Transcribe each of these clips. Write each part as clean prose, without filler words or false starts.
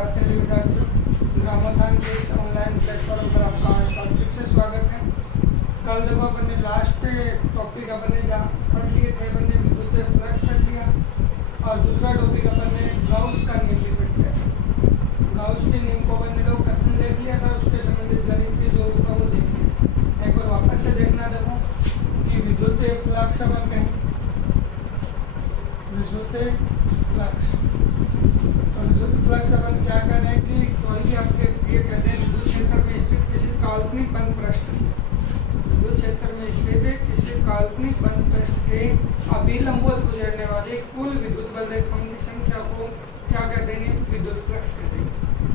विद्यार्थियों ग्रामोत्थान के इस ऑनलाइन प्लेटफॉर्म पर आपका आज का फिर से स्वागत है। कल देखो अपन ने लास्ट टॉपिक अपन ने जहाँ पढ़ लिए थे, अपन ने विद्युत फ्लक्स पढ़ लिया और दूसरा टॉपिक अपन ने गाउस का नियम भी पढ़ लिया था। गाउस के नियम को अपन ने तो कथन देख लिया था, उसके संबंधित गणित जो रूप है वो देख लिया। एक बार वापस से देखना देखो कि विद्युत फ्लक्स अपन कहें, विद्युत फ्लक्स और विद्युत फ्लक्स अपन क्या कर रहे हैं कि कोई भी आपके ये कहते हैं विद्युत क्षेत्र में स्थित किसी काल्पनिक बंद पृष्ठ से, विद्युत क्षेत्र में स्थित किसी काल्पनिक बंद पृष्ठ के अभिलंबवत गुजरने वाले कुल विद्युत बल रेखाओं की संख्या को क्या कर देंगे, विद्युत फ्लक्स कर देंगे।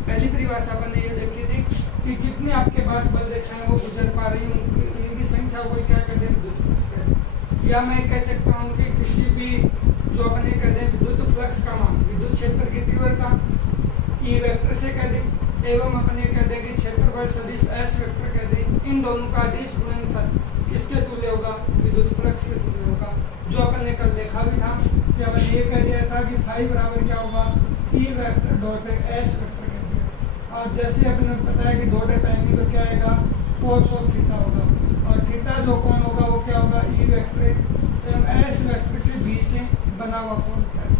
पहली परिभाषा अपन ने ये देखी थी कि कितनी आपके पास बल रेखाएं वो गुजर पा रही हैं, उनकी संख्या को क्या कर दें, विद्युत फ्लक्स कर दें। या मैं कह सकता हूँ कि किसी भी जो अपन ये कहते हैं विद्युत फ्लक्स का मान विद्युत क्षेत्र की तीव्रता ई वेक्टर से कह दें एवं अपन ये कहते हैं कि क्षेत्रफल सदिश एस वेक्टर कह दें। इन दोनों का अदिश गुणनफल किसके तुल्य होगा, विद्युत फ्लक्स के तुल्य होगा। जो अपन ने कल देखा भी था कि अपन ये कह दिया था कि फाई बराबर क्या होगा, ई वेक्टर डॉट एस वेक्टर कह दिया। और जैसे अपन ने पता है कि डॉट आएगी तो क्या आएगा, कोस ऑफ थीटा होगा और थीटा जो कोण होगा वो क्या होगा, ई वेक्टर एवं एस वेक्टर के बीच बना हुआ कोण क्या है,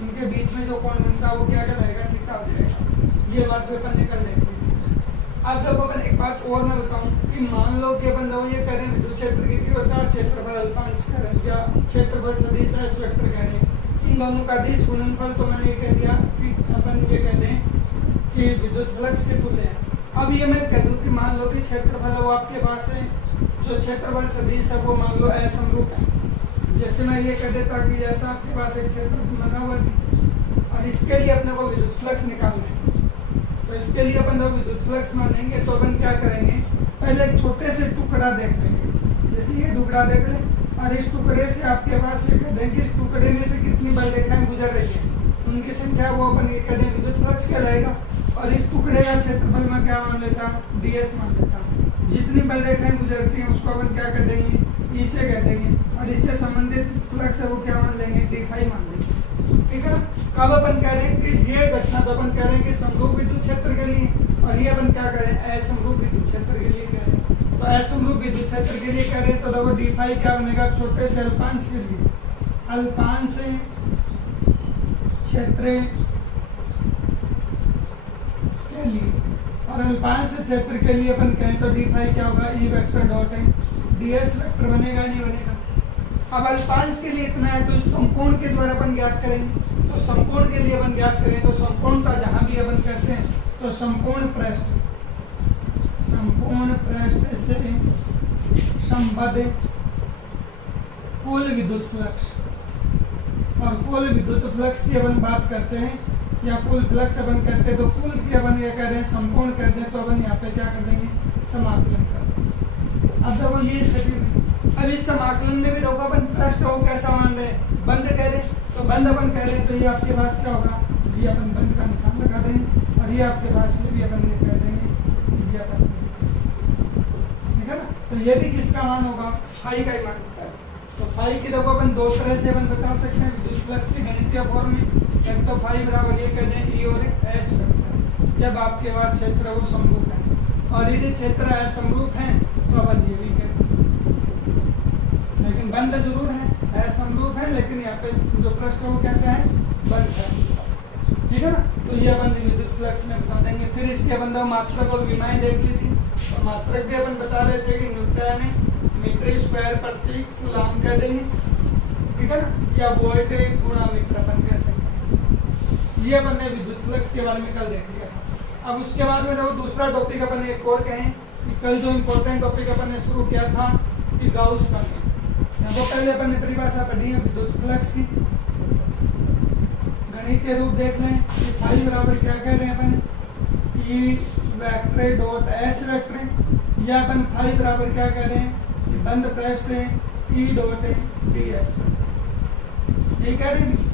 इनके बीच में जो कोण बनता है वो क्या कहलाएगा, थीटा हो जाएगा। ये बात भी अपन ने कल देखी थी। अब जब अपन एक बात और मैं बताऊं कि मान लो कि अपन लोग ये कह रहे हैं विद्युत क्षेत्र की तीव्रता क्षेत्रफल अल्पांश कह रहे हैं या क्षेत्रफल सदिश एस वेक्टर कह रहे हैं, इन दोनों का अदिश गुणनफल तो मैंने ये कह दिया कि अपन ये कहते हैं कि विद्युत फ्लक्स के तुल्य है। अब ये मैं कह दूं कि मान लो कि क्षेत्रफल वो आपके पास है, जो क्षेत्रफल सदिश है वो मान लो असमरूप है। जैसे मैं ये कह देता कि जैसा आपके पास एक क्षेत्र बना हुआ है और इसके लिए अपने को विद्युत फ्लक्स निकालना है, तो इसके लिए अपन जब विद्युत फ्लक्स मानेंगे तो अपन क्या करेंगे, पहले एक छोटे से टुकड़ा देख लेंगे। जैसे ये टुकड़ा देख लें और इस टुकड़े से आपके पास ये कह दें कि इस टुकड़े में से कितनी बल रेखाएं गुजर रही है, उनकी संख्या वो अपन ये कह दें विद्युत फ्लक्स कहलाएगा। और इस टुकड़े का क्षेत्रफल में क्या मान लेता, ds मान लेता। जितनी बल रेखाएं गुजरती हैं उसको अपन क्या कह देंगे, ई से कह देंगे और इससे संबंधित फ्लक्स है वो क्या मान लेंगे, डी फाई मान लेंगे। ठीक है ना। कब अपन कह रहे हैं कि ये घटना तो अपन कह रहे हैं कि समरूप विद्युत क्षेत्र के लिए, और ये अपन क्या कह रहे हैं, असमरूप विद्युत क्षेत्र के लिए कह रहे हैं। तो असमरूप विद्युत क्षेत्र के लिए कह रहे हैं तो देखो डी फाई क्या बनेगा, छोटे से अल्पांश के लिए, अल्पांश क्षेत्र के लिए, और अल्पांश क्षेत्र के लिए अपन कहें तो डी फाई क्या होगा, ई वेक्टर डॉट ds वेक्टर बनेगा, नहीं बनेगा। अब अल्पांश के लिए इतना है तो संपूर्ण के द्वारा अपन ज्ञात करेंगे। तो संपूर्ण के लिए अपन ज्ञात करें तो संपूर्ण का जहां भी अपन करते हैं तो संपूर्ण पृष्ठ से संबद्ध कुल विद्युत फ्लक्स, और कुल विद्युत फ्लक्स की अपन बात करते हैं या कुल फ्लक्स अपन कहते हैं तो कुल की अपन ये कह रहे हैं संपूर्ण कहते हैं तो अपन यहाँ पे क्या कर देंगे, समाकलन कर देंगे। अब देखो ये स्थिति में अब इस समाकलन में भी देखो अपन पृष्ठ को कैसा मान रहे हैं, बंद कह रहे हैं तो बंद अपन कह रहे हैं तो ये आपके पास क्या होगा, ये अपन बंद का निशान लगा देंगे और ये आपके पास ये भी अपन ये कह देंगे, ये अपन ठीक है ना। तो ये भी किसका मान होगा, फाई का ही मान होता है। तो फाई की देखो अपन दो तरह से अपन बता सकते हैं विद्युत फ्लक्स के गणितीय फॉर्म में। एक तो फाई बराबर ये कहते हैं ई और एस वेक्टर, जब आपके पास क्षेत्र वो समरूप है, और यदि क्षेत्र असमरूप है तो अपन ये भी कहते हैं, लेकिन बंद जरूर है, असमरूप है लेकिन यहाँ पे जो पृष्ठ है वो कैसा है, बंद है, ठीक है ना। तो ये अपन विद्युत फ्लक्स में बता देंगे। फिर इसके अपन दो मात्रक और विमाएं देख ली थी, तो मात्रक भी अपन बता रहे थे कि न्यूटन मीटर स्क्वायर प्रति कूलम कह देंगे, ठीक है ना, या वोल्ट गुणा मीटर अपन कह सकते हैं। ये अपन ने विद्युत फ्लक्स के बारे में कल देख लिया था। अब उसके बाद में जो दूसरा टॉपिक अपन एक और कहें कि कल जो इम्पोर्टेंट टॉपिक अपन ने शुरू किया था कि गाउस का नियम, वो पहले अपन ने परिभाषा पढ़ी है विद्युत फ्लक्स की। गणितीय रूप देख लें कि फाई बराबर क्या कह रहे हैं अपन, e vector dot s vector, या अपन फाई बराबर क्या कह रहे हैं कि बंद पृष्ठ ई डॉट ds, यही कह रहे हैं।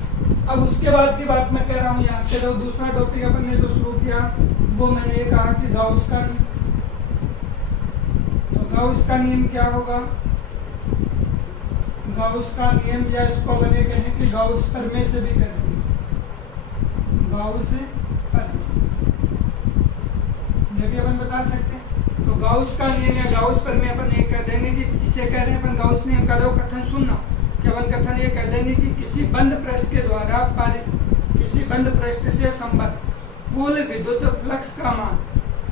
अब उसके बाद की बात मैं कह रहा हूँ यहाँ पे, जो दूसरा टॉपिक अपन ने जो शुरू किया वो मैंने ये कहा कि गाउस का नियम। तो गाउस का नियम क्या होगा, गाउस का नियम, या इसको अपन ये कहें कि गाउस प्रमेय से भी करेंगे, गाउस परिमित, ये भी अपन बता सकते हैं। तो गाउस का नियम या गाउस प्रमेय अपन ये कह देंगे कि किसे कह रहे हैं अपन, गाउस नियम का दो कथन सुनना कि अपन कथन ये कह देंगे कि किसी बंद पृष्ठ के द्वारा किसी बंद पृष्ठ से संबद्ध कुल विद्युत फ्लक्स का मान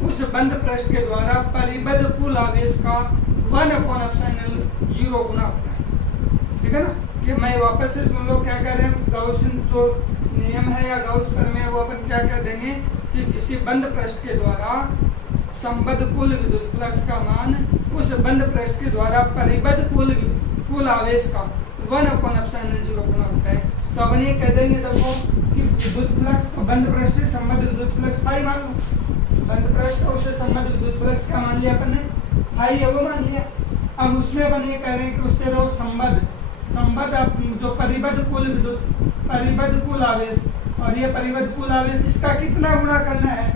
उस बंद पृष्ठ के द्वारा परिबद्ध कुल आवेश का 1/ε0 गुना होता है। ठीक है ना, कि मैं वापस से सुन लो क्या कह रहे हैं। गाउस जो नियम है या गाउस प्रमेय वो अपन क्या कह देंगे कि किसी बंद पृष्ठ के द्वारा संबद्ध कुल विद्युत फ्लक्स का मान उस बंद पृष्ठ के द्वारा परिबद्ध कुल आवेश का 1/ε0 गुना होता है। तो अपन ये कह देंगे देखो कि विद्युत फ्लक्स बंद पृष्ठ से संबद्ध विद्युत फ्लक्स फाई मान लो, बंद पृष्ठ और उससे संबद्ध विद्युत फ्लक्स क्या मान लिया अपन ने, फाई है वो मान लिया। अब उसमें अपन ये कह रहे हैं कि उससे रहो संबद्ध जो परिबद्ध कुल आवेश, और ये परिबद्ध कुल आवेश इसका कितना गुणा करना है,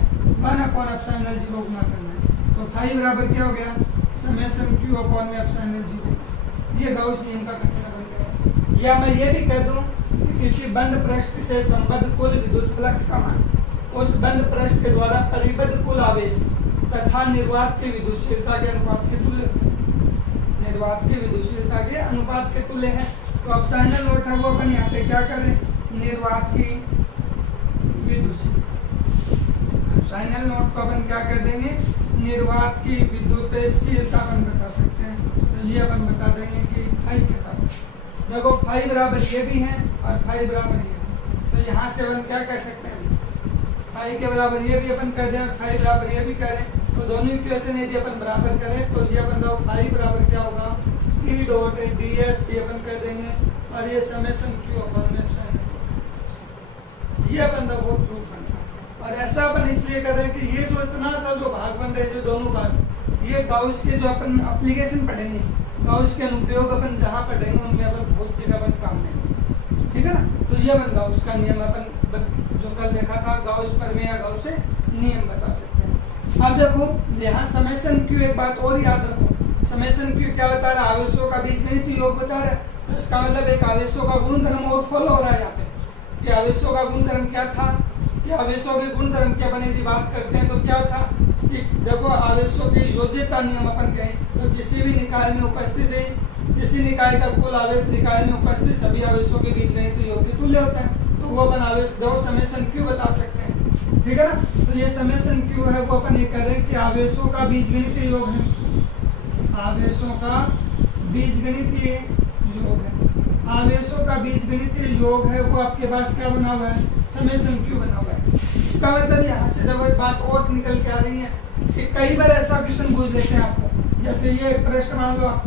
1/ε0 गुना करना है। तो फाई बराबर क्या हो गया, समेशन Q अपॉन में ε0। ये गाउस नियम का कथन बन गया। या मैं ये भी कह दूं कि किसी बंद पृष्ठ से संबद्ध कुल विद्युत फ्लक्स का मान उस बंद पृष्ठ के द्वारा परिबद्ध कुल आवेश तथा निर्वात की विद्युतशीलता के अनुपात के तुल्य, निर्वात की विद्युतशीलता के अनुपात के तुल्य है। तो अब फाइनल नोट है वो अपन यहाँ पे क्या करें, निर्वात की विद्युतशीलता, फाइनल नोट को अपन क्या कर देंगे, निर्वात की विद्युतशीलता अपन बता सकते हैं। तो ये अपन बता देंगे कि फाई के बराबर, देखो फाई बराबर ये भी है और फाई बराबर ये भी। तो यहाँ से अपन क्या कह सकते हैं, फाई के बराबर ये भी अपन कह दें और फाई बराबर ये भी करें। तो दोनों इक्वेशन यदि अपन बराबर करें तो ये अपन देखो फाई बराबर क्या होगा, E डॉट ds भी अपन कह देंगे और ये समेशन Q अपन में ये अपन देखो प्रूफ बनता। और ऐसा अपन इसलिए कर रहे हैं कि ये जो इतना सा जो भाग बन रहे हैं, जो दोनों भाग, ये गाउस के जो अपन एप्लीकेशन पढ़ेंगे, गाउस के अनुप्रयोग अपन जहाँ पढ़ेंगे उनमें अपन बहुत जगह अपन काम लेंगे। ठीक है ना, तो ये अपन गाउस का नियम अपन जो कल देखा था, गाउस प्रमेय या गाउस से नियम बता सकते हैं। अब देखो यहाँ समेशन Q, एक बात और याद रखो, समेशन Q क्या बता रहा है, आवेशों का बीजगणित योग बता रहा है। तो इसका मतलब एक आवेशों का गुणधर्म और फॉलो हो रहा है यहाँ पे कि आवेशों का गुणधर्म क्या था, कि आवेशों के गुणधर्म की अपन यदि बात करते हैं तो क्या था कि देखो आवेशों के योज्यता नियम अपन कहें तो किसी भी निकाय में उपस्थित है, किसी निकाय का कुल आवेश निकाय में उपस्थित सभी आवेशों के बीजगणित योग के तुल्य होता है। तो वो अपन आवेश दो समेशन Q बता सकते हैं। ठीक है ना, तो ये समेशन Q है वो अपन ये कह रहे हैं कि आवेशों का बीजगणितीय योग है, आवेशों का बीजगणितीय योग है, आवेशों का बीजगणितीय योग है वो आपके पास क्या बना हुआ है, समेशन Q बना हुआ है। इसका मतलब यहाँ से जब एक बात और निकल के आ रही है कि कई बार ऐसा क्वेश्चन पूछ लेते हैं आपको, जैसे ये प्रश्न मान लो आप,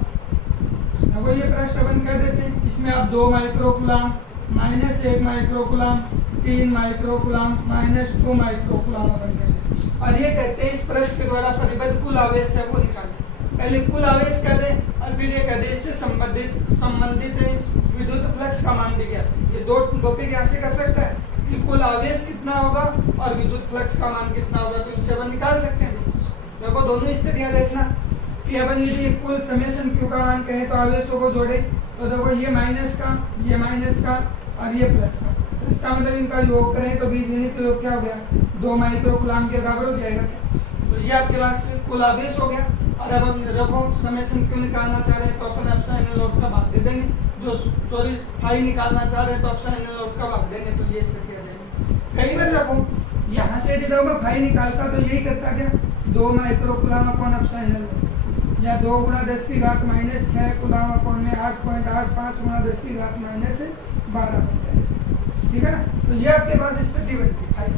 देखो ये प्रश्न अपन कह देते हैं, इसमें आप 2 माइक्रोकुलाम -1 माइक्रोकुलाम 3 माइक्रोकुलाम -2 माइक्रोकुलाम अपन कहते हैं। और ये कहते हैं इस प्रश्न के द्वारा परिबद्ध कुल आवेश है वो निकालें। पहले कुल आवेश कर दें और फिर ये कर दें इससे संबंधित विद्युत फ्लक्स का मान भी ज्ञात कीजिए। दो टॉपिक यहाँ से कर सकता है कि कुल आवेश कितना होगा और विद्युत फ्लक्स का मान कितना होगा, तो इनसे अपन निकाल सकते हैं। देखो दोनों स्थितियाँ देखना कि अपन यदि कुल समेशन Q का मान कहें तो आवेशों को जोड़े तो देखो ये माइनस का और ये प्लस का, तो इसका मतलब इनका योग करें तो बीजगणित योग क्या हो गया, 2 माइक्रोकुलाम के बराबर हो जाएगा। तो ये आपके पास कुल आवेश हो गया। और अब हम देखो समेशन Q निकालना चाह रहे हैं तो अपन एप्सिलॉन नॉट का भाग दे देंगे, जो सॉरी फाई निकालना चाह रहे हैं तो एप्सिलॉन नॉट का भाग देंगे, तो ये स्थिति आ जाएगी। कई बार देखो यहाँ से यदि मैं फाई निकालता तो यही करता क्या, 2 माइक्रोकुलाम अपॉन एप्सिलॉन नॉट या 2 × 10⁻⁶ कुलाम अपॉन में 8.85 × 10⁻⁻12 बन जाए। ठीक है ना, तो ये आपके पास स्थिति बनती है फाई।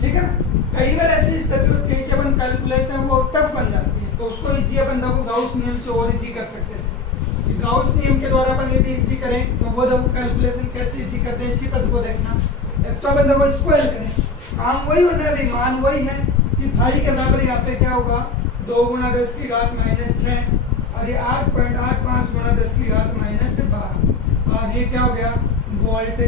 ठीक है ना, कई बार ऐसी स्थिति होती है कि अपन कैलकुलेट है वो टफ बन जाती है, तो उसको इजी अपन देखो गाउस नियम से और इजी कर सकते थे। गाउस नियम के द्वारा अपन यदि इजी करें तो वो देखो कैलकुलेशन कैसे इजी करते हैं, इसी पद को देखना। एक तो अपन देखो इसको हल करें, काम वही होना है, मान वही है कि फाई के बराबर यहाँ पे क्या होगा, 2 × 10⁻⁻6 और ये 8.85 × 10⁻⁻12 और ये क्या हो गया, वोल्ट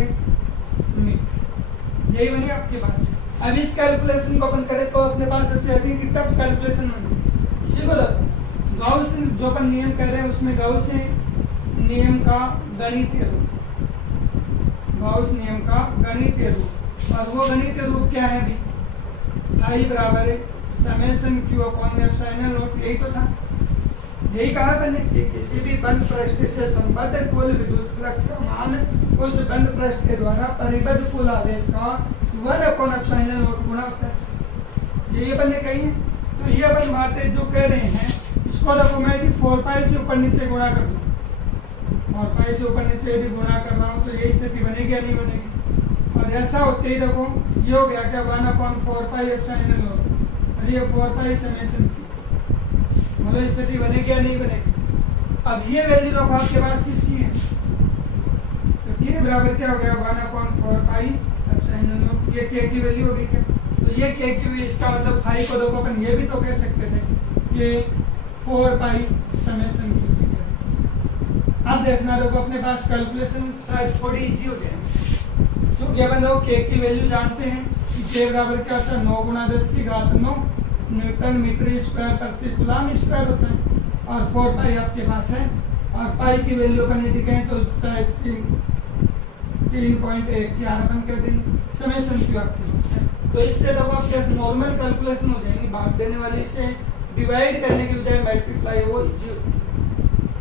मीटर। यही बनी आपके पास। अब इस कैलकुलेशन को अपन करें तो अपने पास ऐसे है कि टफ कैलकुलेशन बनी। इसी को देखो गाउस जो अपन नियम कह रहे हैं उसमें गाउस नियम का गणितीय रूप, गाउस नियम का गणितीय रूप, और वो गणितीय रूप क्या है भी, फाई बराबर है summation Q upon epsilon not, यही तो था, यही कहा मैंने कि किसी भी बंद पृष्ठ से संबद्ध कुल विद्युत फ्लक्स का मान उस बंद पृष्ठ के द्वारा परिबद्ध कुल आवेश का 1 अपॉन एप्सिलॉन नॉट गुणा होता है। ये अपन ने कही है। तो ये अपन बातें जो कह रहे हैं इसको देखो मैं 4 पाई से ऊपर नीचे गुणा कर दूँ, 4 पाई से ऊपर नीचे यदि गुणा कर रहा हूँ तो ये स्थिति बनेगी या नहीं बनेगी। और ऐसा होते ही देखो ये हो गया क्या 1 अपॉन 4 पाई एप्सिलॉन नॉट, और ये 4 पाई समेशन मतलब स्थिति बनेगी या नहीं बनेगी। अब ये वैल्यू देखो आपके पास किसकी है, तो ये बराबर क्या हो गया 1 अपॉन 4 पाई एप्सिलॉन नॉट, ये के की वैल्यू होगी क्या, तो ये के की वैल्यू, इसका मतलब फाई को देखो अपन ये भी तो कह सकते थे कि 4 पाई समेशन क्यू। अब देखना देखो अपने पास कैलकुलेशन शायद थोड़ी इजी हो जाएगी, क्योंकि अपन देखो के की वैल्यू जानते हैं कि के बराबर क्या होता है 9 गुणा 10 की घात 9 न्यूटन मीटर स्क्वायर प्रति कूलम स्क्वायर होता है, और 4 पाई आपके पास है, और पाई की वैल्यू अपन यदि कहें तो 3.14 अपन कर देंगे, समेशन क्यू आपके पास है। तो इससे देखो आपके पास नॉर्मल कैलकुलेशन हो जाएंगे, भाग देने वाले से डिवाइड करने के बजाय मल्टीप्लाई वो इजी हो जाएगी,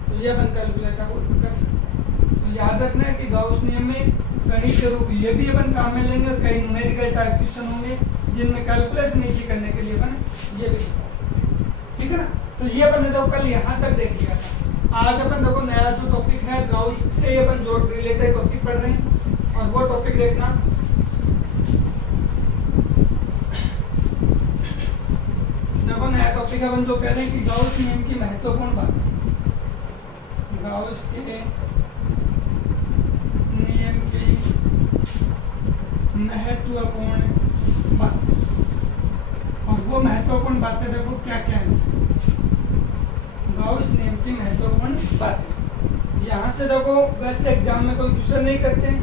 तो ये अपन कैलकुलेटर को कर सकते हैं। तो याद रखना है कि गाउस नियम में गणित के रूप ये भी अपन काम में लेंगे, और कई न्यूमेरिकल टाइप क्वेश्चन होंगे जिनमें कैलकुलेशन इजी करने के लिए अपन ये भी बता सकते हैं, ठीक है ना। तो ये अपन ने तो कल यहाँ तक देख लिया था। आज अपन देखो नया जो टॉपिक है गाउस से अपन जो रिलेटेड टॉपिक पढ़ रहे हैं, और वो टॉपिक देखना देखो नया टॉपिक अपन जो कह रहे हैं कि गाउस नियम की महत्वपूर्ण बात, गाउस के नियम की महत्वपूर्ण बात, और वो महत्वपूर्ण बातें देखो क्या क्या है। गाउस नियम की महत्वपूर्ण बातें, यहाँ से देखो वैसे एग्जाम में कोई क्वेश्चन नहीं करते हैं,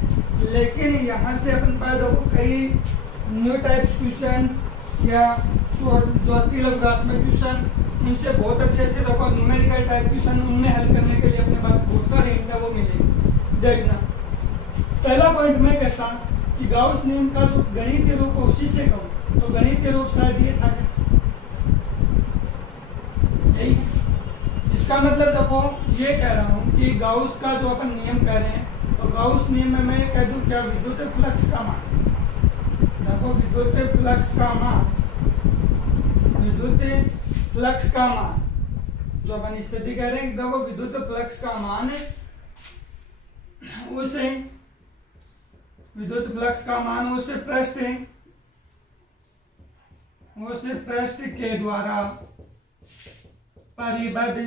लेकिन यहाँ से अपन पास देखो कई न्यू टाइप्स क्वेश्चन या ज्योति लघुगात्मक क्वेश्चन, उनसे बहुत अच्छे से देखो न्यूमेरिकल टाइप क्वेश्चन उनमें हल करने के लिए अपने पास बहुत सारे हिंट है वो मिलेंगे। देखना पहला पॉइंट मैं कहता कि गाउस नियम का जो गणितीय रूप उसी से कहूँ तो गणितीय रूप शायद ये था, यही इसका मतलब देखो ये कह रहा हूँ कि गाउस का जो अपन नियम कह रहे हैं, तो गाउस नियम में मैं कह दूँ क्या विद्युत फ्लक्स का मान, देखो विद्युत फ्लक्स का मान, विद्युत फ्लक्स का मान जो अपन स्थिति कह रहे हैं, देखो विद्युत फ्लक्स का मान उसे विद्युत फ्लक्स का मान उस पृष्ठ के द्वारा परिबद्ध,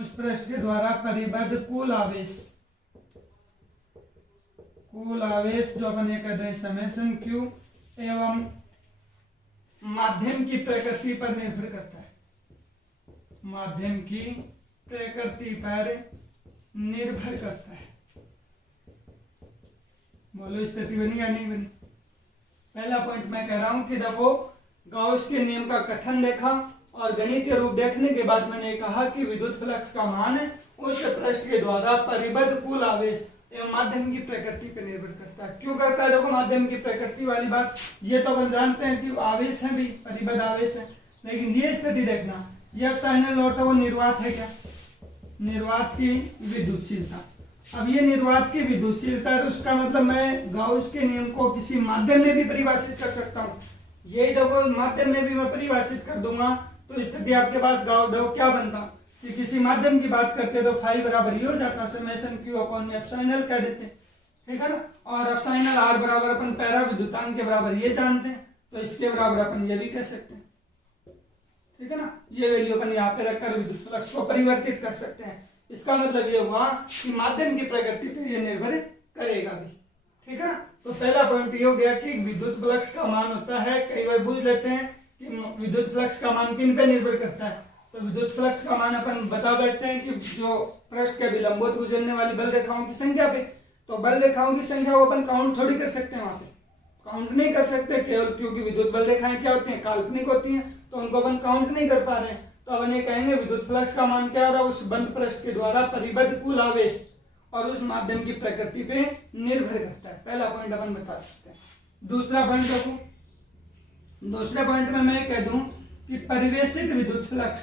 उस पृष्ठ के द्वारा परिबद्ध कुल आवेश जो अपन ये कहते हैं समेशन क्यू एवं माध्यम की प्रकृति पर निर्भर करता है, माध्यम की प्रकृति पर निर्भर करता है। बोलो स्थिति बनी या नहीं बनी। पहला पॉइंट मैं कह रहा हूं कि देखो गाउस के नियम का कथन देखा और गणितीय रूप देखने के बाद मैंने कहा कि विद्युत फ्लक्स का मान उस पृष्ठ के द्वारा परिबद्ध कुल आवेश एवं माध्यम की प्रकृति पर निर्भर करता है। क्यों करता है? देखो माध्यम की प्रकृति वाली बात ये तो अपन जानते हैं कि आवेश है भी, परिबद्ध आवेश है, लेकिन ये स्थिति देखना, ये एप्सिलॉन नॉट है वो निर्वात है क्या, निर्वात की विद्युतशीलता। अब ये निर्वात की विद्युतशीलता है तो उसका मतलब मैं गाउस के नियम को किसी माध्यम में भी परिभाषित कर सकता हूँ। यही देखो माध्यम में भी मैं परिभाषित कर दूंगा तो स्थिति आपके पास गाउस क्या बनता कि किसी माध्यम की बात करते तो फाई बराबर ये हो जाता समेशन क्यू अपॉन एप्सिलॉन कह देते, ठीक है ना। और एप्सिलॉन आर बराबर अपन पैरा विद्युतांक के बराबर ये जानते हैं तो इसके बराबर अपन ये भी कह सकते हैं, ठीक है ना। ये वैल्यू अपन यहाँ पे रखकर विद्युत फ्लक्स को परिवर्तित कर सकते हैं। इसका मतलब ये हुआ कि माध्यम की प्रकृति पे ये निर्भर करेगा भी, ठीक है ना। तो पहला पॉइंट ये हो गया कि विद्युत फ्लक्स का मान होता है, कई बार पूछ लेते हैं कि विद्युत फ्लक्स का मान किन पे निर्भर करता है, तो विद्युत फ्लक्स का मान अपन बता बैठते हैं कि जो पृष्ठ के विलंबवत गुजरने वाली बल रेखाओं की संख्या पे, तो बल रेखाओं की संख्या वो अपन काउंट थोड़ी कर सकते हैं, वहां पे काउंट नहीं कर सकते केवल क्योंकि विद्युत बल रेखाएं क्या होती हैं, काल्पनिक होती हैं, तो उनको अपन काउंट नहीं कर पा रहे हैं। तो अपन ये कहेंगे विद्युत फ्लक्स का मान क्या हो रहा है, उस बंद पृष्ठ के द्वारा परिबद्ध कुल आवेश और उस माध्यम की प्रकृति पे निर्भर करता है। पहला पॉइंट अपन बता सकते हैं। दूसरा पॉइंट देखो, दूसरे पॉइंट में मैं कह दूं कि परिवेशित विद्युत फ्लक्स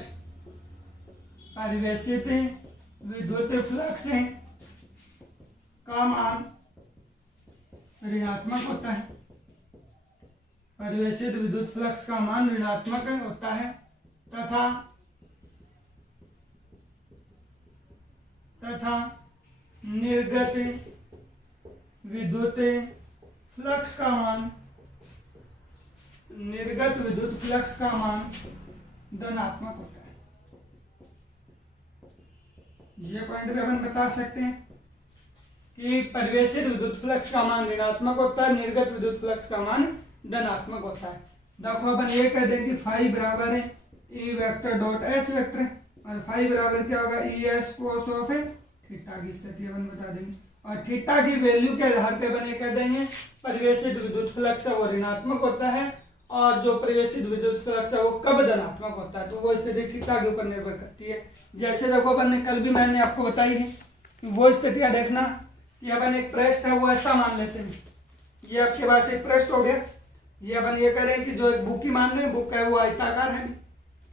का मान ऋणात्मक होता है। परिवेशित विद्युत फ्लक्स का मान ऋणात्मक होता है तथा निर्गत विद्युत फ्लक्स का मान धनात्मक होता है। ये पॉइंट भी अपन बता सकते हैं कि परिवेशित विद्युत फ्लक्स का मान ऋणात्मक होता है, निर्गत विद्युत फ्लक्स का मान धनात्मक होता है। देखो अपन ये कह दें कि फाई बराबर है ई वेक्टर डॉट एस वेक्टर और फाई बराबर क्या होगा E S cos of theta की स्थिति अपन बता देंगे और थीटा की वैल्यू के आधार पे अपन ये कह देंगे परिवेशित विद्युत फ्लक्स है वो ऋणात्मक होता है और जो परिवेशित विद्युत फ्लक्स है वो कब धनात्मक होता है, तो वो स्थिति थीटा के ऊपर निर्भर करती है। जैसे देखो अपन ने कल भी मैंने आपको बताई है, वो स्थितियां देखना कि अपन एक पृष्ठ है वो ऐसा मान लेते हैं, ये आपके पास एक पृष्ठ हो गया, ये अपन ये करें कि जो एक बुक ही मान रहे हैं, बुक है वो आयताकार है,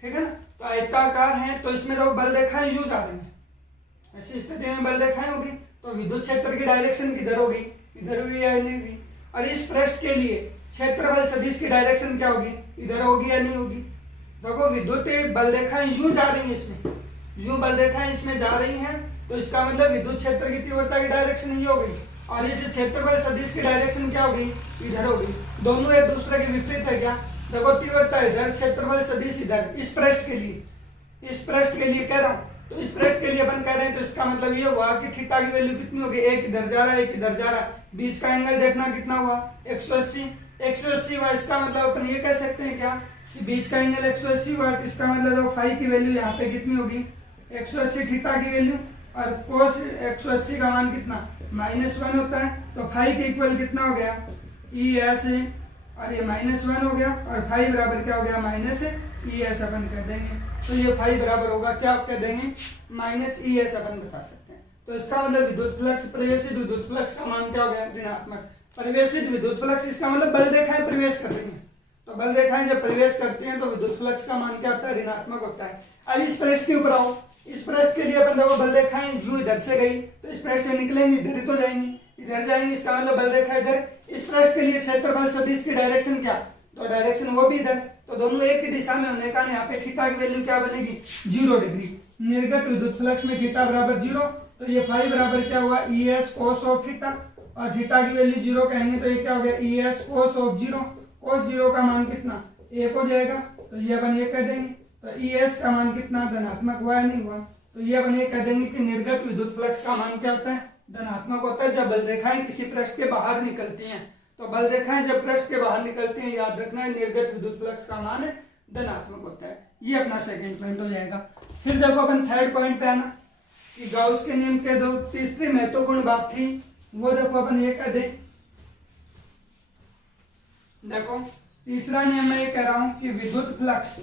ठीक है ना, तो आयताकार है तो इसमें तो बल रेखाएं यूज आ रही है, ऐसी स्थिति में बल रेखाएं होगी तो विद्युत क्षेत्र की डायरेक्शन किधर होगी, इधर होगी या नहीं होगी। और इस पृष्ठ के लिए क्षेत्रफल सदिश की डायरेक्शन क्या होगी, इधर होगी या नहीं होगी। देखो विद्युत बल रेखाएं यूं जा रही हैं, इसमें यूं बल रेखाएं इसमें जा रही हैं तो इसका मतलब विद्युत क्षेत्र की तीव्रता की डायरेक्शन ये होगी और इस क्षेत्रफल सदिश की डायरेक्शन क्या होगी, इधर होगी। दोनों एक दूसरे के विपरीत है क्या, देखो तीव्रता इधर, क्षेत्रफल सदिश इधर। इस पृष्ठ के लिए कह रहा हूं, तो इस पृष्ठ के लिए अपन कह रहे हैं तो इसका मतलब ये हुआ कि थीटा की वैल्यू कितनी होगी, एक इधर जा रहा है एक इधर जा रहा है, बीच का एंगल देखना कितना हुआ 180 हुआ। इसका मतलब अपन ये कह सकते हैं क्या कि बीच का एंगल 180 हुआ, तो इसका मतलब फाई की वैल्यू यहाँ पे कितनी होगी 180 थीटा की वैल्यू और कोस 180 का मान कितना -1 होता है, तो फाई के इक्वल कितना हो गया ई एस और ये -1 हो गया और फाई बराबर क्या हो गया माइनस ई एस अपन कह देंगे। तो ये फाई बराबर होगा क्या आप कह देंगे -ई एस अपन बता सकते हैं। तो इसका मतलब विद्युत फ्लक्स परिवेशित विद्युत फ्लक्स का मान क्या हो गया ऋणात्मक। परिवेशित विद्युत फ्लक्स इसका मतलब बल रेखाएं प्रवेश कर रही हैं, तो बल रेखाएं जब प्रवेश करती हैं तो विद्युत फ्लक्स का मान क्या होता है ऋणात्मक होता है। अब इस पृष्ठ के ऊपर आओ, इस पृष्ठ के लिए अपन देखो बल रेखाएं यू इधर से गई तो इस पृष्ठ से निकलेंगी इधर ही तो जाएंगी, इधर जाएंगी, इसका मतलब बल रेखा इधर। इस पृष्ठ के लिए क्षेत्रफल सदिश की डायरेक्शन क्या, तो डायरेक्शन वो भी इधर, तो दोनों एक ही दिशा में होने का यहाँ पे थीटा की वैल्यू क्या बनेगी 0 डिग्री। निर्गत विद्युत फ्लक्स में थीटा बराबर 0, तो ये फाई बराबर क्या हुआ E S cos of theta और थीटा की वैल्यू 0 कहेंगे तो ये क्या हो गया ई एस कोस ऑफ 0। कोस 0 का मान कितना 1 हो जाएगा, तो ये अपन ये कह देंगे। तो ई एस का मान कितना धनात्मक हुआ या नहीं हुआ, तो ये अपन ये कह देंगे कि निर्गत विद्युत फ्लक्स का मान क्या होता है धनात्मक होता है जब बल रेखाएं किसी पृष्ठ के बाहर निकलती हैं। तो बल रेखाएं जब पृष्ठ के बाहर निकलती हैं याद रखना है निर्गत विद्युत फ्लक्स का मान धनात्मक होता है। ये अपना सेकंड पॉइंट हो जाएगा। फिर देखो अपन थर्ड पॉइंट पे आना कि गाउस के नियम के दो तीसरी महत्वपूर्ण बात थी, वो देखो अपन ये कह दें। देखो तीसरा नियम मैं ये कह रहा हूं कि विद्युत फ्लक्स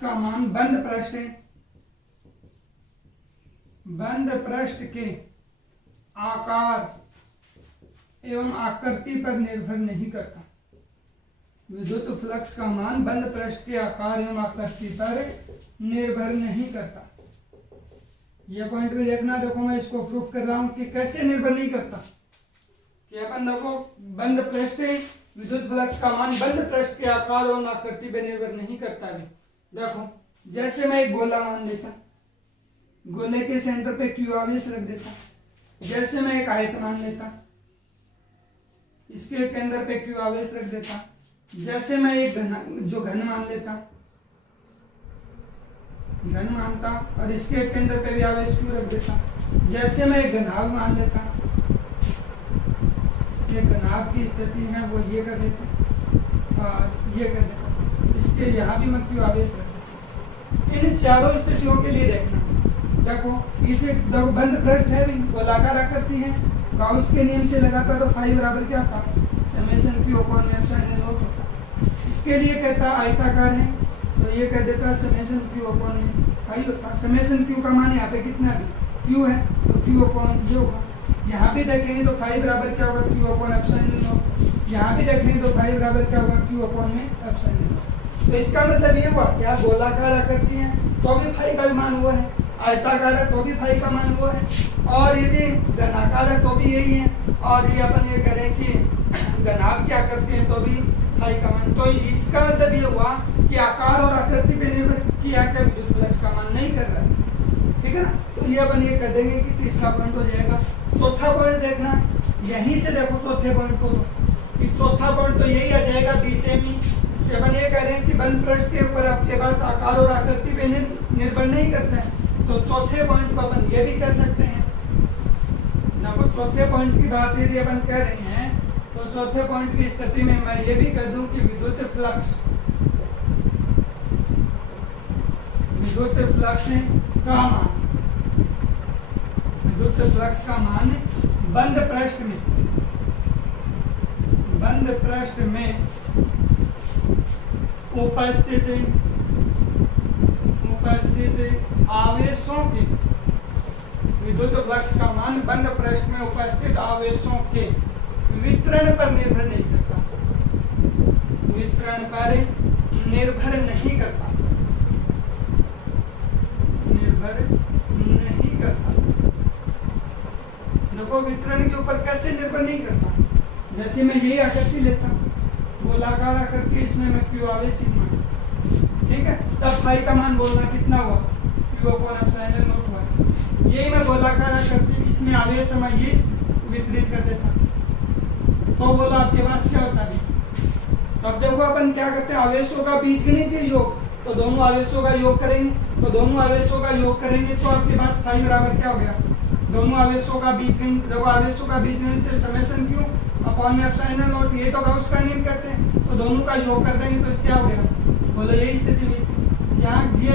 का मान बंद पृष्ठ के आकार एवं आकृति पर निर्भर नहीं करता। विद्युत फ्लक्स का मान बंद पृष्ठ के आकार एवं आकृति पर निर्भर नहीं करता। यह पॉइंट भी देखना। देखो मैं इसको प्रूफ कर रहा हूं कि कैसे निर्भर नहीं करता कि अपन देखो बंद पृष्ठ विद्युत फ्लक्स का मान बंद पृष्ठ के आकार एवं आकृति पर निर्भर नहीं करता भी। देखो जैसे मैं एक गोला मान लेता, गोले के सेंटर पे क्यू आवेश रख देता, जैसे मैं एक आयत मान लेता, इसके केंद्र पे क्यू आवेश रख देता, जैसे मैं एक घन मान लेता, घन मानता और इसके केंद्र पे भी आवेश क्यू रख देता, जैसे मैं एक घनाभ मान लेता, ये घनाभ की स्थिति है वो ये कर देता और ये कर देता, इसके यहाँ भी मैं क्यू आवेश रख देता। इन चारों स्थितियों के लिए देखना। देखो इसे बंद पृष्ठ है भी गोलाकार आकृति है, गाउस के नियम से लगाता तो फाई बराबर क्या था summation Q upon epsilon not होता। इसके लिए कहता आयताकार है तो ये कह देता समेशन क्यू अपॉन फाई होता। समेशन क्यू का मान यहाँ पे कितना भी क्यू है तो क्यू अपॉन ये होगा। यहाँ भी देखेंगे तो फाई बराबर क्या होगा, क्यू अपॉन एप्सिलॉन नॉट। यहाँ भी देखेंगे तो फाई बराबर क्या होगा, क्यू अपॉन में एप्सिलॉन नॉट। तो इसका मतलब ये हुआ क्या, गोलाकार आकृति है तो भी फाई का मान वो है, आयताकार है तो भी फाई का मान वो है, और यदि घनाकार है तो भी यही है, और ये अपन ये करें कि घनाभ की आकृति है तो भी फाई का मान। तो इसका मतलब ये हुआ कि आकार और आकृति पे निर्भर किया क्या विद्युत फ्लक्स का मान नहीं कर रहा है, ठीक है ना। तो ये अपन ये कर देंगे कि तीसरा पॉइंट हो जाएगा। चौथा पॉइंट देखना, यहीं से देखो चौथे पॉइंट को, कि चौथा पॉइंट तो यही आ जाएगा बी सेमी। अपन ये कह रहे हैं कि बंद पृष्ठ के ऊपर आपके पास आकार और आकृति पे निर्भर नहीं करता है, तो चौथे पॉइंट को अपन ये भी कह सकते हैं। देखो चौथे पॉइंट की बात यदि अपन कह रहे हैं तो चौथे पॉइंट की स्थिति में मैं ये भी कह दूं कि विद्युत फ्लक्स का मान बंद पृष्ठ में उपस्थित आवेशों के, विद्युत फ्लक्स का मान बंद पृष्ठ में उपस्थित आवेशों के वितरण पर निर्भर नहीं करता, वितरण पर निर्भर नहीं करता, निर्भर नहीं करता। देखो वितरण के ऊपर कैसे निर्भर नहीं करता, जैसे मैं यही आकृति लेता, गोलाकार आकृति, इसमें मैं क्यू आवेश मान, ठीक है, तब फाई का मान बोलना कितना हुआ, क्यू अपॉन एप्सिलॉन नॉट हुआ। यही मैं गोलाकार आकृति, इसमें आवेश मैं ये वितरित कर देता, तो बोला आपके पास क्या होता है। तो अब देखो अपन क्या करते हैं, आवेशों का बीजगणितीय योग, तो दोनों आवेशों का योग करेंगे, तो दोनों आवेशों का योग करेंगे तो आपके पास फाई बराबर क्या हो गया, दोनों आवेशों का बीजगणित, देखो आवेशों का बीजगणित समेशन क्यू अपॉन में एप्सिलॉन नॉट, ये तो गाउस का नियम कहते हैं, तो दोनों का योग कर देंगे तो क्या हो गया, बोलो यही स्थिति हुई। यहाँ ये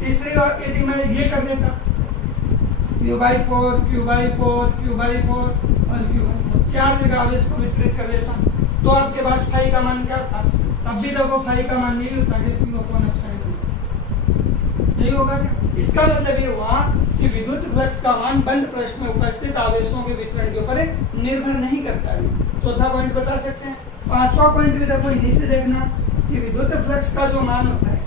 तीसरी बात यदि मैं ये कर देता Q/4 Q/4 Q/4 और Q/4 चार जगह आवेश को वितरित कर देता, तो आपके पास फाई का मान क्या था, तब भी देखो फाई का मान यही होता है Q अपॉन एप्सिलॉन, यही होगा क्या। इसका मतलब ये हुआ कि विद्युत फ्लक्स का मान बंद पृष्ठ में उपस्थित आवेशों के वितरण के ऊपर निर्भर नहीं करता है। चौथा पॉइंट बता सकते हैं। पांचवा पॉइंट भी देखो इन्हीं से देखना कि विद्युत फ्लक्स का जो मान होता है,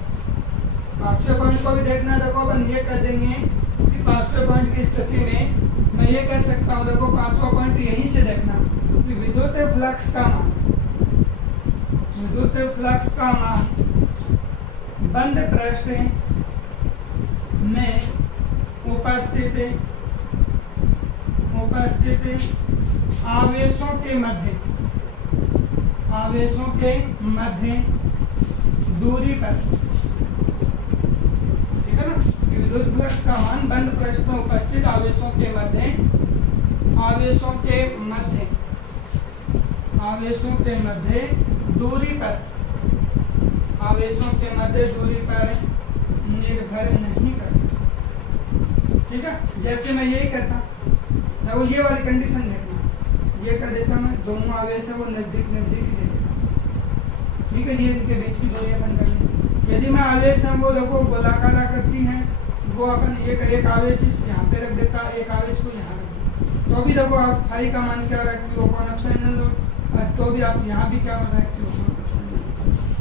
पांचवें पॉइंट को भी देखना। देखो अपन ये कर देंगे कि पांचवें पॉइंट की स्थिति में मैं ये कह सकता हूँ, देखो पांचवा पॉइंट यहीं से देखना कि विद्युत फ्लक्स का मान, विद्युत फ्लक्स का मान बंद पृष्ठ में उपस्थित आवेशों के मध्य दूरी पर, ठीक है ना। विद्युत फ्लक्स का मान बंद पृष्ठ में उपस्थित आवेशों के मध्य दूरी पर निर्भर नहीं करता, ठीक है। जैसे मैं यही कहता, देखो ये वाली कंडीशन देखना, ये कर देता मैं, दोनों आवेश है वो नजदीक ही दे देता, ठीक है। ये इनके बीच की दूरी अपन कर लें। यदि मैं आवेश है वो देखो गोलाकार आकृति है, वो अपन एक आवेश यहाँ पे रख देता, एक आवेश को यहाँ रख देता, तो भी देखो आप फाई का मान क्या रखते हो, अपॉन एप्सिलॉन नॉट, तो भी आप यहाँ भी क्या रखते हो।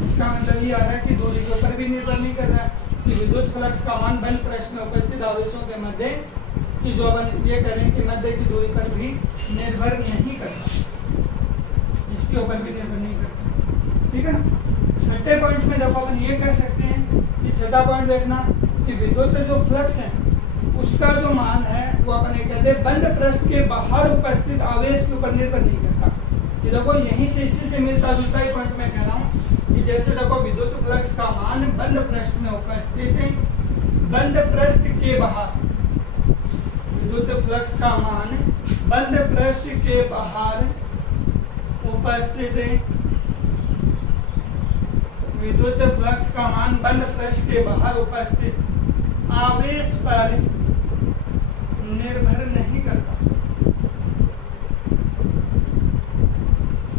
इसका मतलब ये आ रहा है कि दूरी के ऊपर भी निर्भर नहीं कर रहा है, कि विद्युत फ्लक्स का मान बंद पृष्ठ में उपस्थित आवेशों के मध्य की जो अपन ये करें कि मध्य की दूरी पर भी निर्भर नहीं करता, इसके ऊपर भी निर्भर नहीं करता, ठीक है ना। छठे पॉइंट में देखो अपन ये कह सकते हैं कि छठा पॉइंट देखना कि विद्युत जो फ्लक्स है उसका जो मान है वो अपन ये कहते हैं बंद पृष्ठ के बाहर उपस्थित आवेश के ऊपर निर्भर नहीं करता। ये देखो यहीं से इसी से मिलता जुलता ही पॉइंट मैं कह रहा हूँ कि जैसे देखो विद्युत फ्लक्स का मान बंद पृष्ठ में उपस्थित है, बंद पृष्ठ के बाहर, विद्युत फ्लक्स का मान बंद पृष्ठ के बाहर उपस्थित है, विद्युत फ्लक्स का मान बंद पृष्ठ के बाहर उपस्थित आवेश पर निर्भर नहीं करता।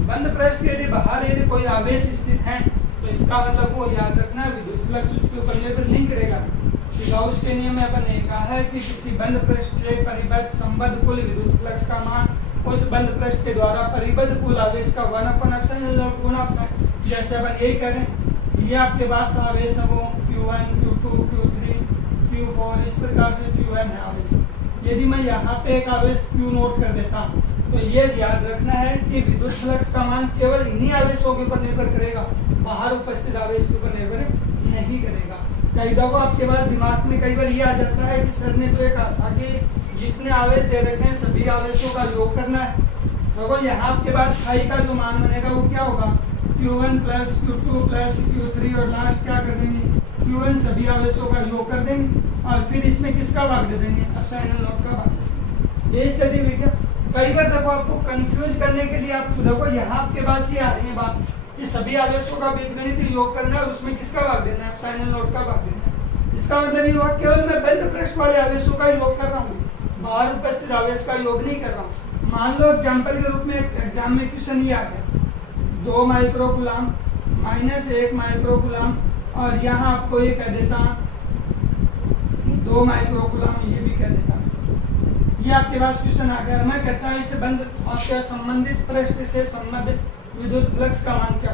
बंद पृष्ठ यदि बाहर यदि कोई आवेश स्थित है तो इसका मतलब वो याद रखना विद्युत फ्लक्स उसके ऊपर निर्भर नहीं करेगा। गाउस के नियम में अपन ने कहा है कि किसी बंद पृष्ठ से परिबद्ध संबद्ध कुल विद्युत फ्लक्स का मान उस बंद पृष्ठ के द्वारा परिबद्ध कुल आवेश का 1/ε0 गुणा होता है। जैसे अपन यही करें, ये आपके पास आवेश है वो Q1, Q2, Q3, Q4 इस प्रकार से Qn है आवेश। यदि मैं यहाँ पे एक आवेश Q नोट कर देता हूँ तो ये याद रखना है कि विद्युत फ्लक्स का मान केवल इन्हीं आवेशों के ऊपर निर्भर करेगा, बाहर उपस्थित आवेश के ऊपर निर्भर नहीं करेगा। कई दफा आपके पास दिमाग में कई बार ये आ जाता है कि सर ने तो ये कहा था कि जितने आवेश दे रखे हैं सभी आवेशों का योग करना है। देखो यहाँ आपके पास फाई का जो मान बनेगा वो क्या होगा, Q1 plus Q2 plus Q3 और लास्ट क्या कर देंगे, Qn सभी आवेशों का योग कर देंगे और फिर इसमें किसका भाग दे देंगे, ε0 का भाग। ये स्थिति हुई क्या। कई बार देखो आपको कंफ्यूज करने के लिए आप देखो यहाँ आपके पास ये आ रही है बात कि सभी आवेशों का बीजगणित योग करना है और उसमें किसका भाग देना है, ε0 का भाग देना है। इसका मतलब ये हुआ केवल मैं बंद पृष्ठ वाले आवेशों का योग कर रहा हूँ, बाहर उपस्थित आवेश का योग नहीं कर रहा हूँ। मान लो एग्जाम्पल के रूप में एग्जाम में क्वेश्चन ये आ गया 2 माइक्रोकूलम माइनस 1 माइक्रोकूलम और यहाँ आपको ये कह देता 2 माइक्रोकूलम, ये भी कह देता, ये आपके पास क्वेश्चन आ गया। मैं कहता हूँ इसे बंद और क्या संबंधित पृष्ठ से संबंधित विद्युत फ्लक्स का मान क्या,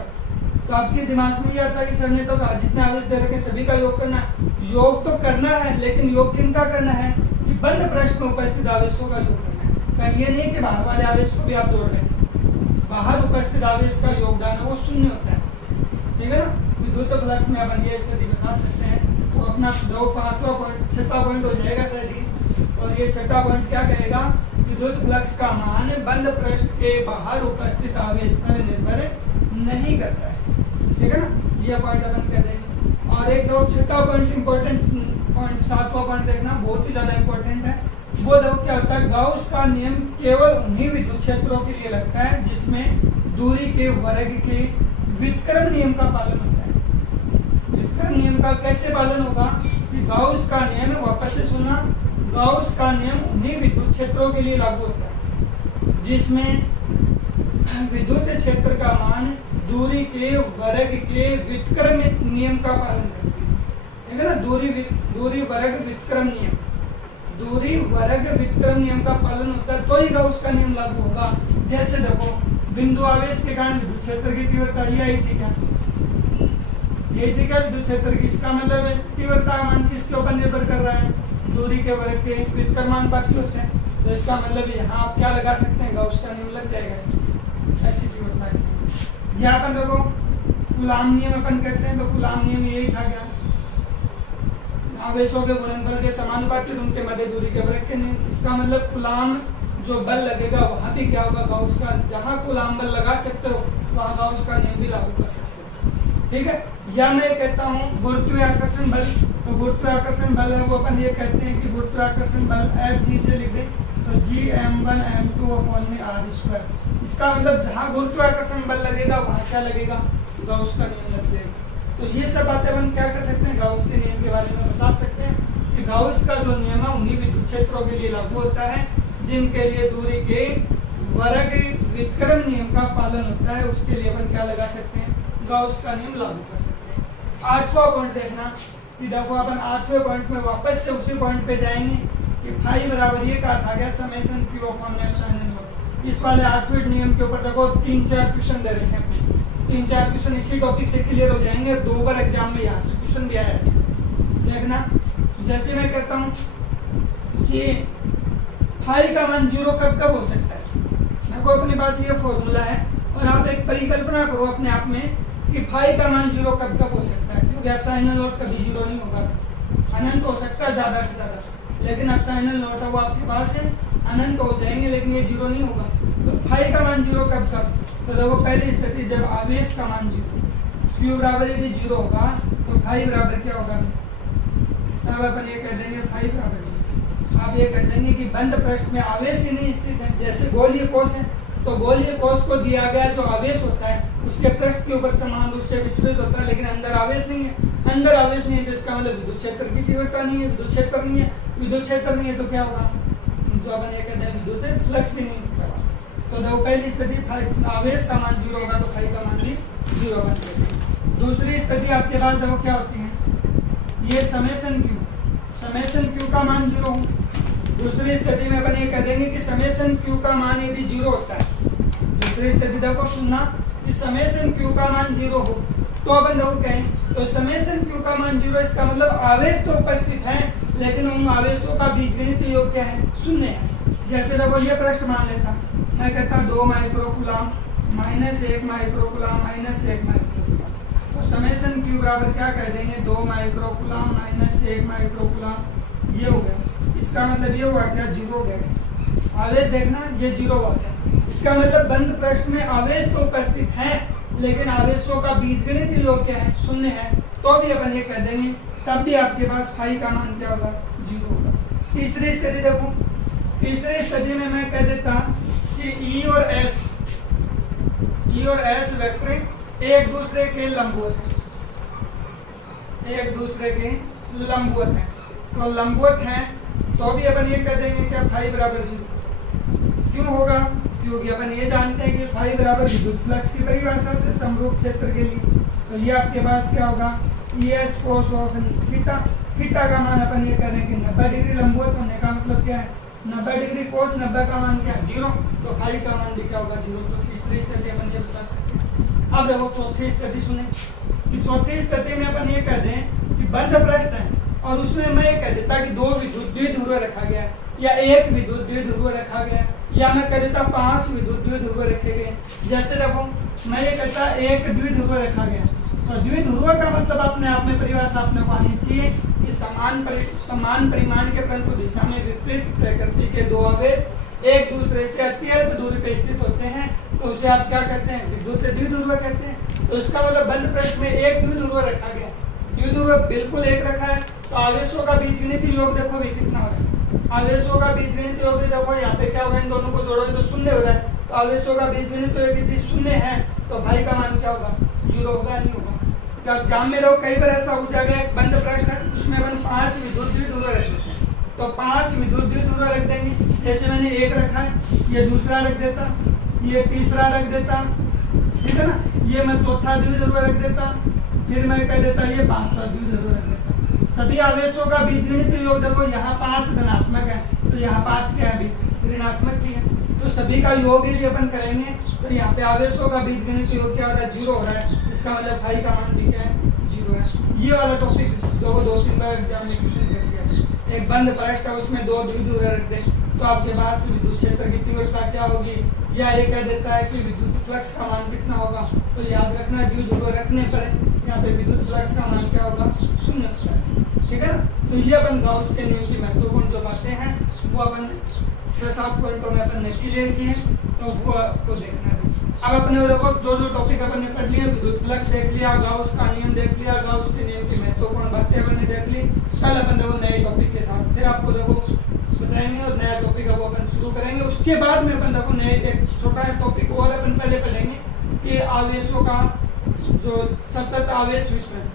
तो आपके दिमाग में ये आता है कि सर ने तो कहा जितने आवेश दे रखे सभी का योग करना है। योग तो करना है लेकिन योग किनका करना है कि बंद पृष्ठ में उपस्थित आवेशों का योग करना है। कहीं ये नहीं कि बाहर वाले आवेश को भी आप जोड़ रहे हैं, बाहर उपस्थित आवेश का योगदान है वो शून्य होता है, ठीक है ना। विद्युत फ्लक्स में अपन ये स्थिति बता सकते हैं। तो अपना 5वां पॉइंट 6वां पॉइंट हो जाएगा सर जी। और ये 6वां पॉइंट क्या कहेगा, विद्युत फ्लक्स का मान बंद पृष्ठ के बाहर उपस्थित आवेश पर निर्भर नहीं करता है, ठीक है ना। ये पॉइंट अपन कह देंगे। और एक दो 6वां पॉइंट इंपॉर्टेंट पॉइंट 7वां पॉइंट देखना बहुत ही ज्यादा इंपॉर्टेंट है। वो देखो क्या होता है, गाउस का नियम केवल उन्हीं विद्युत क्षेत्रों के लिए लगता है जिसमें दूरी के वर्ग के व्युत्क्रम नियम का पालन होता है। व्युत्क्रम नियम का कैसे पालन होगा कि गाउस का नियम, वापस से सुना, गाउस का नियम उन्हीं विद्युत क्षेत्रों के लिए लागू होता है जिसमें विद्युत क्षेत्र का मान दूरी के वर्ग के व्युत्क्रम नियम का पालन करती है, ठीक है ना। दूरी वर्ग व्युत्क्रम नियम, दूरी वर्ग व्युत्क्रम नियम का पालन होता है तो ही गाउस का नियम लागू होगा। जैसे देखो बिंदु आवेश के कारण विद्युत क्षेत्र की तीव्रता ये आई थी क्या, यही थी क्या विद्युत क्षेत्र की। इसका मतलब तीव्रता का मान किसके ऊपर निर्भर कर रहा है, दूरी के वर्ग के व्युत्क्रम मान बाकी होते हैं। तो इसका मतलब यहाँ आप क्या लगा सकते हैं, गाउस का नियम लग जाएगा ऐसी तीव्रता की। यहाँ पर देखो कूलाम नियम अपन कहते हैं, तो कूलाम नियम यही था क्या, आवेशों के गुणनफल के समानुपाती उनके मध्य दूरी के वर्ग के नियम। इसका मतलब कूलाम जो बल लगेगा वहाँ भी क्या होगा, गाउस का, जहाँ कूलाम बल लगा सकते हो वहाँ गाउस का नियम भी लागू कर सकते हो, ठीक है। या मैं कहता हूँ गुरुत्वाकर्षण बल, तो गुरुत्वाकर्षण बल है वो अपन ये कहते हैं कि गुरुत्वाकर्षण बल Fg से लिख दें तो Gm1 m2 अपॉन में r²। इसका मतलब जहाँ गुरुत्वाकर्षण बल लगेगा वहाँ क्या लगेगा, गाउस का नियम लग जाएगा। तो ये सब बातें अपन क्या कर सकते हैं, गाउस के नियम के बारे में बता सकते हैं कि गाउस का जो नियम है उन्हीं विद्युत क्षेत्रों के लिए लागू होता है जिनके लिए दूरी के वर्ग व्युत्क्रम नियम का पालन होता है, उसके लिए अपन क्या लगा सकते हैं, गाउस का नियम लागू कर सकते हैं। 8वां पॉइंट देखना कि देखो अपन 8वें पॉइंट में वापस से उसी पॉइंट पे जाएंगे कि फाई बराबर ये कहा था क्या, समेशन Q अपॉन ε0। इस वाले 8वें नियम के ऊपर देखो 3-4 क्वेश्चन दे रखे हैं, 3-4 क्वेश्चन इसी टॉपिक से क्लियर हो जाएंगे। 2 बार एग्जाम में यहाँ से क्वेश्चन भी आया है, देखना। जैसे मैं कहता हूँ कि फाई का मान 0 कब कब हो सकता है, देखो अपने पास ये फॉर्मूला है और आप एक परिकल्पना करो अपने आप में कि फाई का मान 0 कब कब हो सकता है, क्योंकि ε0 कभी 0 नहीं होगा, अनंत हो सकता है ज़्यादा से ज़्यादा, लेकिन ε0 है वो आपके पास है, अनंत हो जाएंगे लेकिन ये 0 नहीं होगा। तो फाई का मान 0 कब कब, तो देखो पहली स्थिति जब आवेश का मान 0, Q बराबर यदि 0 होगा तो फाई बराबर क्या होगा, अब अपन ये कह देंगे फाई बराबर, आप ये कह देंगे कि बंद पृष्ठ में आवेश ही नहीं स्थित है। जैसे गोलीय कोश है तो गोलीय कोश को दिया गया जो आवेश होता है उसके पृष्ठ के ऊपर समान रूप से वितरित होता है, लेकिन अंदर आवेश नहीं है। अंदर आवेश नहीं है तो इसका मतलब विद्युत क्षेत्र की तीव्रता नहीं है, विद्युत क्षेत्र नहीं है, विद्युत क्षेत्र नहीं है तो क्या होगा, जो अपन ये कहते हैं विद्युत फ्लक्स भी नहीं होता। तो देखो पहली स्थिति आवेश का मान 0 होगा तो फाई का मान भी 0 बन जाएगा। दूसरी स्थिति आपके पास देखो क्या होती है, ये समेशन Q, समेशन क्यू का मान 0 हो। दूसरी स्थिति में अपन ये कह देंगे कि समेशन क्यू का मान यदि 0 होता है, दूसरी स्थिति देखो सुनना, कि समेशन क्यू का मान 0 हो तो अपन देखो कहें तो समेशन क्यू का मान 0, इसका मतलब आवेश तो उपस्थित है लेकिन उन आवेशों का बीजगणित योग क्या है, शून्य है। जैसे देखो ये प्रश्न मान लेता, मैं कहता 2 microcoulomb minus 1 microcoulomb minus 1 microcoulomb, तो समेशन क्यू बराबर क्या कह देंगे 2 माइक्रोकूलम माइनस 1 माइक्रोकूलम, ये हो गया। इसका मतलब ये हुआ क्या, 0 हो गया। आवेश देखना ये 0 हुआ क्या, इसका मतलब बंद प्रश्न में आवेश तो उपस्थित है लेकिन आवेशों का बीजगणित योग क्या है, शून्य है, तो भी अपन ये कह देंगे, तब भी आपके पास फाई का मान क्या होगा, 0 होगा। तीसरी स्थिति देखो, तीसरी स्थिति में मैं कह देता कि ई और एस वेक्टर एक दूसरे के लंबवत है, एक दूसरे के लंबवत है, तो लंबवत है तो भी अपन ये कह देंगे क्या फाई बराबर 0। क्यों होगा, क्योंकि अपन ये जानते हैं कि फाई बराबर विद्युत फ्लक्स की परिभाषा से समरूप क्षेत्र के लिए, तो ये आपके पास क्या होगा ES cos of theta, theta का मान अपन ये कह रहे हैं कि 90 डिग्री लंबवत होने का मतलब क्या है, 90 डिग्री कोस 90 का मान क्या है 0, तो फाई का मान भी क्या होगा 0। तो तीसरी स्थिति अपन ये बता सकते हैं। अब देखो चौथी स्थिति सुने, कि चौथी स्थिति में अपन ये कह दें कि बंद प्रश्न है और उसमें मैं ये कह देता कि 2 विद्युत द्विध्रुव रखा गया है या 1 विद्युत द्विध्रुव रखा गया है या मैं कह देता 5 विद्युत द्विध्रुव रखे गए। जैसे देखो मैं ये कहता 1 द्विध्रुव रखा गया, तो द्विध्रुव का मतलब अपने आप में परिभाषा अपने को आनी चाहिए कि समान परिमाण के परंतु दिशा में विपरीत प्रकृति के दो आवेश एक दूसरे से अत्यल्प दूरी पे स्थित होते हैं, तो उसे आप क्या कहते हैं, विद्युत द्विध्रुव कहते हैं। तो इसका मतलब बंद प्रश्न में 1 द्विध्रुव रखा गया, द्विध्रुव बिल्कुल 1 रखा है, तो आवेशों का बीजगणित योग देखो भी कितना हो रहा है, आवेशों का बीजगणित योग देखो यहाँ पे क्या होगा, इन दोनों को जोड़ोगे तो 0 हो रहा है, तो आवेशों का बीजगणित योग यदि 0 है तो भाई का मान क्या होगा, 0 होगा, नहीं होगा। तो आप जान में रहो, कई बार ऐसा हो जाएगा एक बंद प्रश्न है उसमें अपन 5 विद्युत द्विध्रुव रख देते हैं, तो 5 विद्युत द्विध्रुव रख देंगे। जैसे मैंने 1 रखा है, ये दूसरा रख देता, ये तीसरा रख देता, ठीक है ना, ये मैं चौथा द्विध्रुव रख देता, फिर मैं कह देता ये 5वां द्विध्रुव रख देता। सभी आवेशों का बीजगणित योग देखो, यहाँ 5 धनात्मक है तो यहाँ 5 क्या है, ऋणात्मक भी है, तो सभी का योग यदि अपन करेंगे तो यहाँ पे आवेशों का बीजगणित योग क्या हो रहा है, 0 हो रहा है। इसका मतलब फाई का मान भी क्या है, 0 है। ये वाला टॉपिक दो 2-3 बार एग्जाम में क्वेश्चन कर लिया, एक बंद प्रश्न है उसमें 2 द्विध्रुव रख दे तो आपके पास विद्युत क्षेत्र की तीव्रता क्या होगी, या ये कह देता है कि विद्युत फ्लक्स का मान कितना होगा, तो याद रखना द्विध्रुव रखने पर यहाँ पे विद्युत फ्लक्स का मान क्या होगा, 0 होता है, ठीक है ना। तो ये अपन गाउस के नियम की महत्वपूर्ण जो बातें हैं वो अपन 6-7 पॉइंटों में अपन ने क्लियर की है, तो वो आपको देखना है। अब अपने देखो जो टॉपिक अपन ने पढ़ लिया, विद्युत फ्लक्स देख लिया, गाउस का नियम देख लिया, गाउस के नियम की महत्वपूर्ण बातें अपन ने देख ली। कल अपन देखो नए टॉपिक के साथ फिर आपको देखो बताएंगे और नया टॉपिक है वो अपन शुरू करेंगे। उसके बाद में अपन देखो नए एक छोटा टॉपिक और अपन पहले पढ़ेंगे कि आवेशों का जो सतत आवेश वितरण,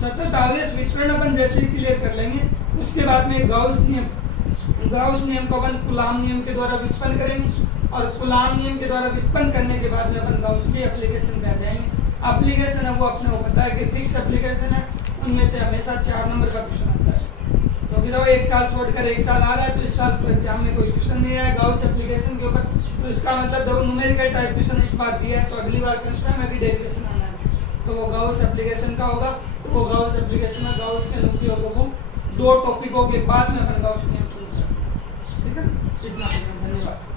सतत आवेश वितरण अपन जैसे ही क्लियर कर लेंगे उसके बाद में गाउस नियम को अपन कूलाम नियम के द्वारा व्युत्पन्न करेंगे और कूलाम नियम के द्वारा व्युत्पन्न करने के बाद में अपन गाउस की एप्लीकेशन पे आ जाएंगे। एप्लीकेशन है वो अपने को पता है कि फिक्स एप्लीकेशन है, उनमें से हमेशा 4 नंबर का क्वेश्चन आता है, क्योंकि तो 1 साल छोड़कर 1 साल आ रहा है तो इस साल तो एग्जाम में कोई क्वेश्चन नहीं आया गाउस एप्लीकेशन के ऊपर, तो इसका मतलब देखो न्यूमेरिकल टाइप क्वेश्चन इस बार दिया है तो अगली बार कंफर्म है कि डेरिवेशन आना है, तो वो गाउस एप्लीकेशन का होगा। तो वो गाउस एप्लीकेशन में गाउस के अनुप्रयोगों को 2 टॉपिकों के बाद में अपन गाउस नियम शुरू करेंगे, ठीक है। इतना धन्यवाद।